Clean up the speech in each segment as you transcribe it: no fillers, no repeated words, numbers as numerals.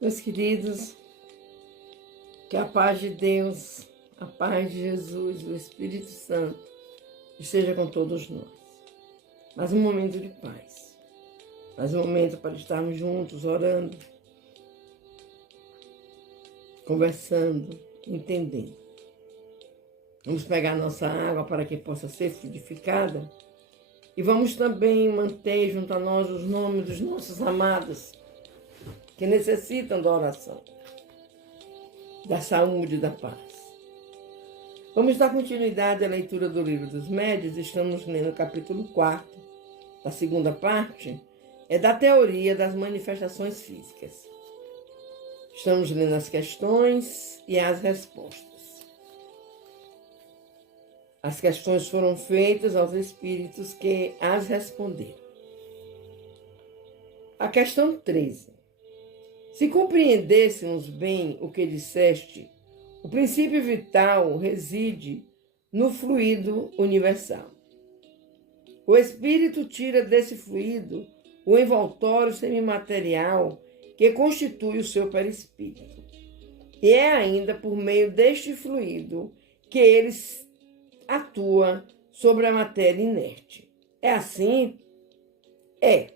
Meus queridos, que a paz de Deus, a paz de Jesus, o Espírito Santo, esteja com todos nós. Mais um momento de paz. Mais um momento para estarmos juntos, orando, conversando, entendendo. Vamos pegar nossa água para que possa ser fluidificada. E vamos também manter junto a nós os nomes dos nossos amados que necessitam da oração, da saúde e da paz. Vamos dar continuidade à leitura do Livro dos Médiuns. Estamos lendo o capítulo 4, da segunda parte, é da teoria das manifestações físicas. Estamos lendo as questões e as respostas. As questões foram feitas aos espíritos que as responderam. A questão 13. Se compreendêssemos bem o que disseste, o princípio vital reside no fluido universal. O espírito tira desse fluido o envoltório semimaterial que constitui o seu perispírito. E é ainda por meio deste fluido que ele atua sobre a matéria inerte. É assim? É.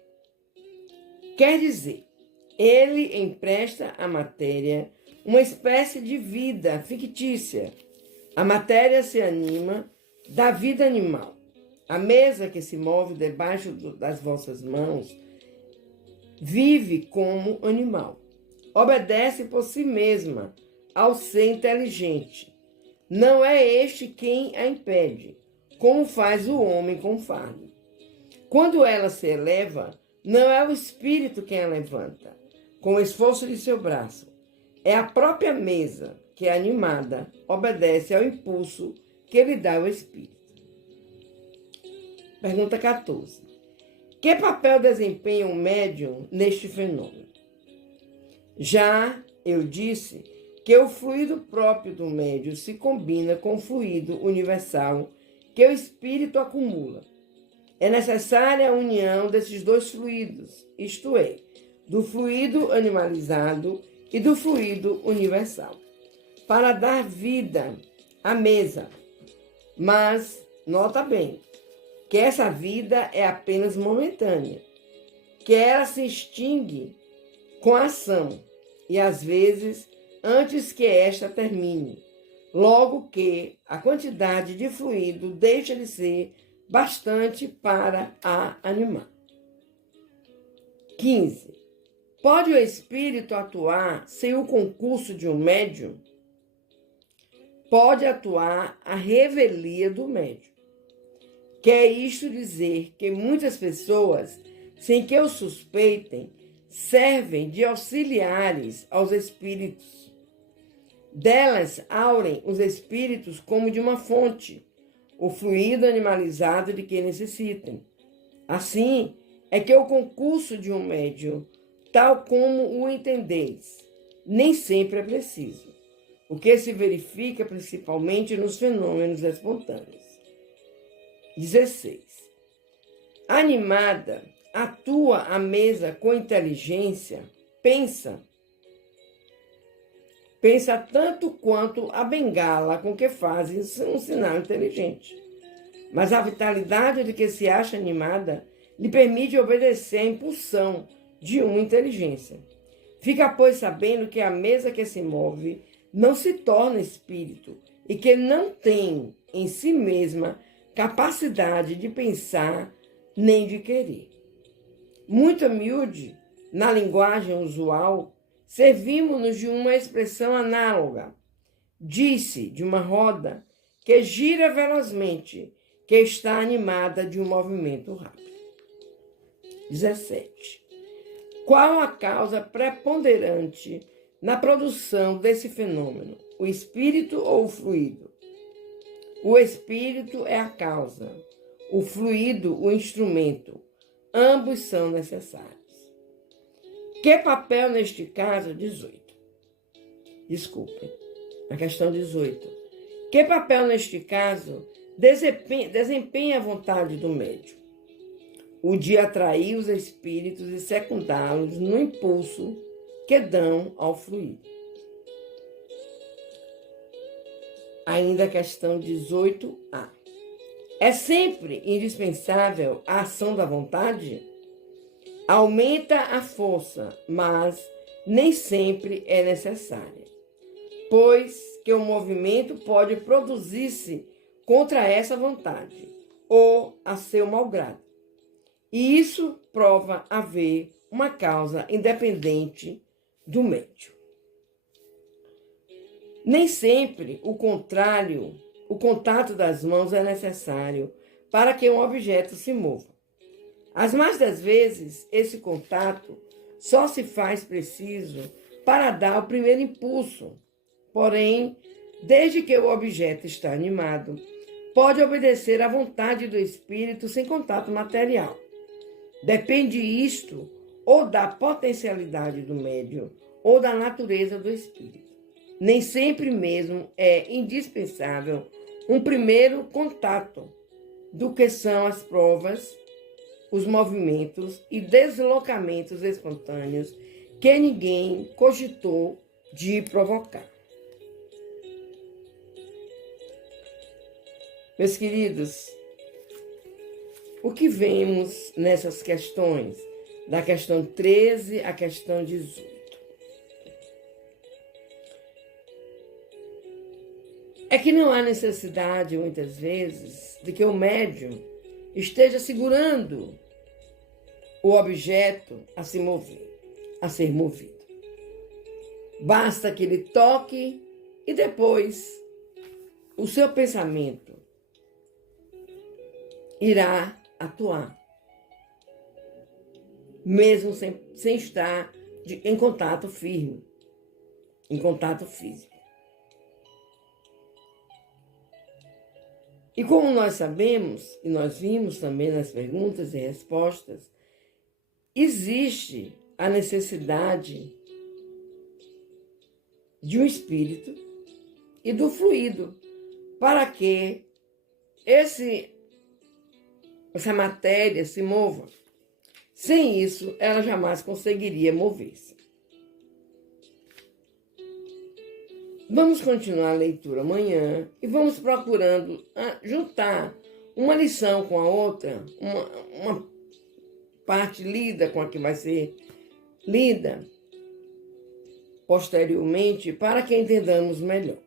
Quer dizer, ele empresta à matéria uma espécie de vida fictícia. A matéria se anima da vida animal. A mesa que se move debaixo das vossas mãos vive como animal. Obedece por si mesma ao ser inteligente. Não é este quem a impede, como faz o homem com o fardo. Quando ela se eleva, não é o espírito quem a levanta, com o esforço de seu braço. É a própria mesa que, animada, obedece ao impulso que lhe dá o espírito. Pergunta 14. Que papel desempenha o médium neste fenômeno? Já eu disse que o fluido próprio do médium se combina com o fluido universal que o espírito acumula. É necessária a união desses dois fluidos, isto é, do fluido animalizado e do fluido universal, para dar vida à mesa. Mas, nota bem, que essa vida é apenas momentânea, que ela se extingue com a ação e, às vezes, antes que esta termine, logo que a quantidade de fluido deixa de ser bastante para a animar. 15. Pode o espírito atuar sem o concurso de um médium? Pode atuar a revelia do médium. Quer isto dizer que muitas pessoas, sem que o suspeitem, servem de auxiliares aos espíritos. Delas aurem os espíritos como de uma fonte, o fluido animalizado de que necessitem. Assim é que o concurso de um médium, tal como o entendeis, nem sempre é preciso, o que se verifica principalmente nos fenômenos espontâneos. 16. Animada, atua a mesa com inteligência, pensa tanto quanto a bengala com que fazem um sinal inteligente. Mas a vitalidade de que se acha animada lhe permite obedecer à impulsão de uma inteligência. Fica, pois, sabendo que a mesa que se move não se torna espírito e que não tem em si mesma capacidade de pensar nem de querer. Muito humilde, na linguagem usual, servimos-nos de uma expressão análoga. Disse de uma roda que gira velozmente, que está animada de um movimento rápido. 17. Qual a causa preponderante na produção desse fenômeno? O espírito ou o fluido? O espírito é a causa, o fluido o instrumento. Ambos são necessários. Que papel neste caso? 18. Desculpem, a questão 18. Que papel neste caso desempenha a vontade do médium? O de atrair os espíritos e secundá-los no impulso que dão ao fluido. Ainda a questão 18A. É sempre indispensável a ação da vontade? Aumenta a força, mas nem sempre é necessária, pois que o movimento pode produzir-se contra essa vontade, ou a seu malgrado. E isso prova haver uma causa independente do médium. Nem sempre o contato das mãos é necessário para que um objeto se mova. As mais das vezes, esse contato só se faz preciso para dar o primeiro impulso. Porém, desde que o objeto está animado, pode obedecer à vontade do espírito sem contato material. Depende isto ou da potencialidade do médium ou da natureza do espírito. Nem sempre mesmo é indispensável um primeiro contato do que são as provas, os movimentos e deslocamentos espontâneos que ninguém cogitou de provocar. Meus queridos, o que vemos nessas questões, da questão 13 à questão 18? É que não há necessidade, muitas vezes, de que o médium esteja segurando o objeto a se mover, a ser movido. Basta que ele toque e depois o seu pensamento irá atuar, mesmo sem estar em contato firme, em contato físico. E como nós sabemos, e nós vimos também nas perguntas e respostas, existe a necessidade de um espírito e do fluido para que essa matéria se mova. Sem isso, ela jamais conseguiria mover-se. Vamos continuar a leitura amanhã e vamos procurando juntar uma lição com a outra, uma parte lida com a que vai ser lida posteriormente, para que entendamos melhor.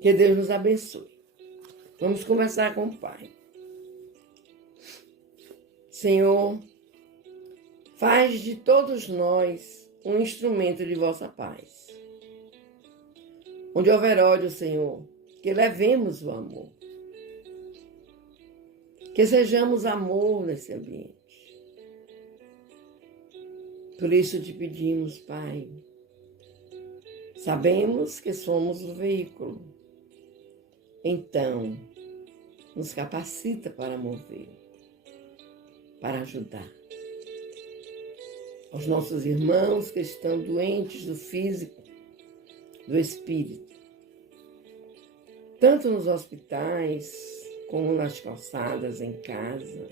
Que Deus nos abençoe. Vamos conversar com o Pai. Senhor, faz de todos nós um instrumento de vossa paz. Onde houver ódio, Senhor, que levemos o amor. Que sejamos amor nesse ambiente. Por isso te pedimos, Pai. Sabemos que somos o veículo. Então, nos capacita para mover, para ajudar. Aos nossos irmãos que estão doentes do físico, do espírito, tanto nos hospitais como nas calçadas, em casa.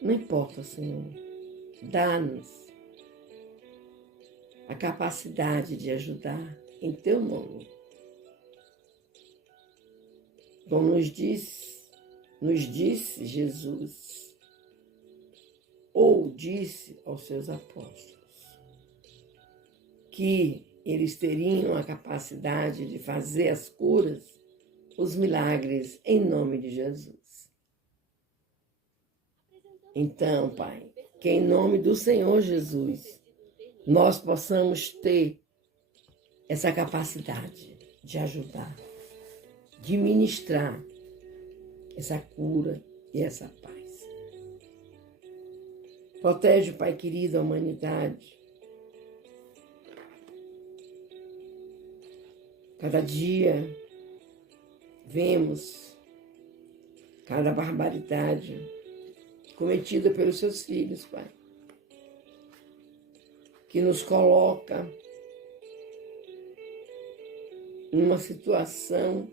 Não importa, Senhor, dá-nos a capacidade de ajudar em Teu nome. Como nos disse Jesus, ou disse aos seus apóstolos, que eles teriam a capacidade de fazer as curas, os milagres, em nome de Jesus. Então, Pai, que em nome do Senhor Jesus, nós possamos ter essa capacidade de ajudar, de ministrar essa cura e essa paz. Protege, Pai querido, a humanidade. Cada dia vemos cada barbaridade cometida pelos seus filhos, Pai, que nos coloca numa situação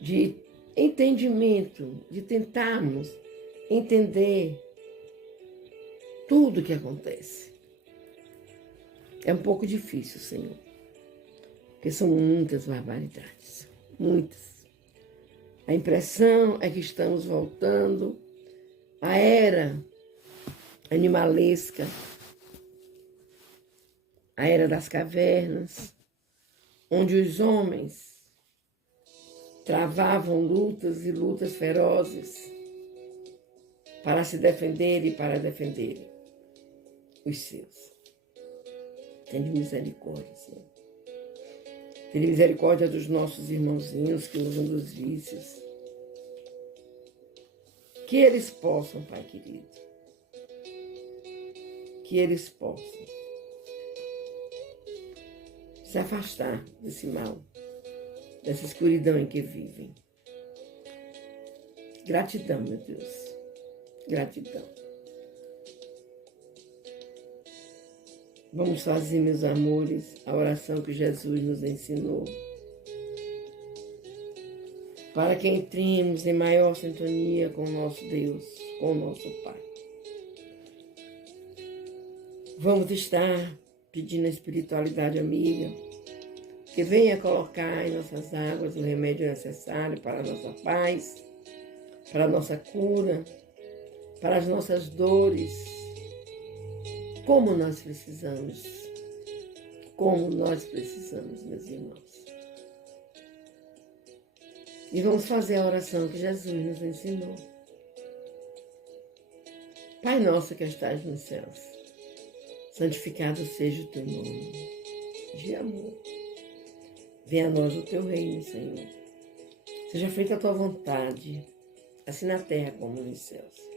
de entendimento, de tentarmos entender tudo que acontece. É um pouco difícil, Senhor, porque são muitas barbaridades, muitas. A impressão é que estamos voltando à era animalesca, à era das cavernas, onde os homens travavam lutas e lutas ferozes para se defenderem e para defenderem os seus. Tenha misericórdia, Senhor. Tenha misericórdia dos nossos irmãozinhos que usam dos vícios. Que eles possam, Pai querido, que eles possam se afastar desse mal, dessa escuridão em que vivem. Gratidão, meu Deus. Gratidão. Vamos fazer, meus amores, a oração que Jesus nos ensinou, para que entremos em maior sintonia com o nosso Deus, com o nosso Pai. Vamos estar pedindo a espiritualidade amiga que venha colocar em nossas águas o remédio necessário para a nossa paz, para a nossa cura, para as nossas dores. Como nós precisamos, meus irmãos. E vamos fazer a oração que Jesus nos ensinou. Pai nosso que estás nos céus, santificado seja o teu nome, de amor. Venha a nós o teu reino, Senhor. Seja feita a tua vontade, assim na terra como nos céus.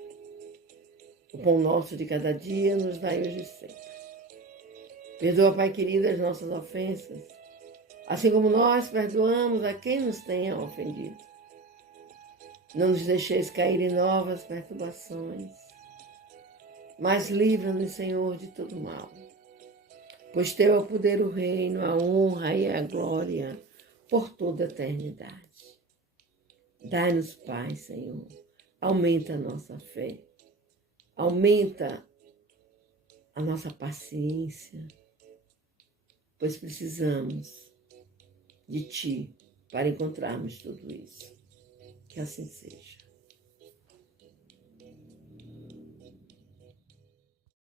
O pão nosso de cada dia nos dai hoje e sempre. Perdoa, Pai querido, as nossas ofensas, assim como nós perdoamos a quem nos tenha ofendido. Não nos deixeis cair em novas perturbações, mas livra-nos, Senhor, de todo mal. Pois teu é o poder, o reino, a honra e a glória por toda a eternidade. Dai-nos paz, Senhor. Aumenta a nossa fé. Aumenta a nossa paciência, pois precisamos de Ti para encontrarmos tudo isso. Que assim seja.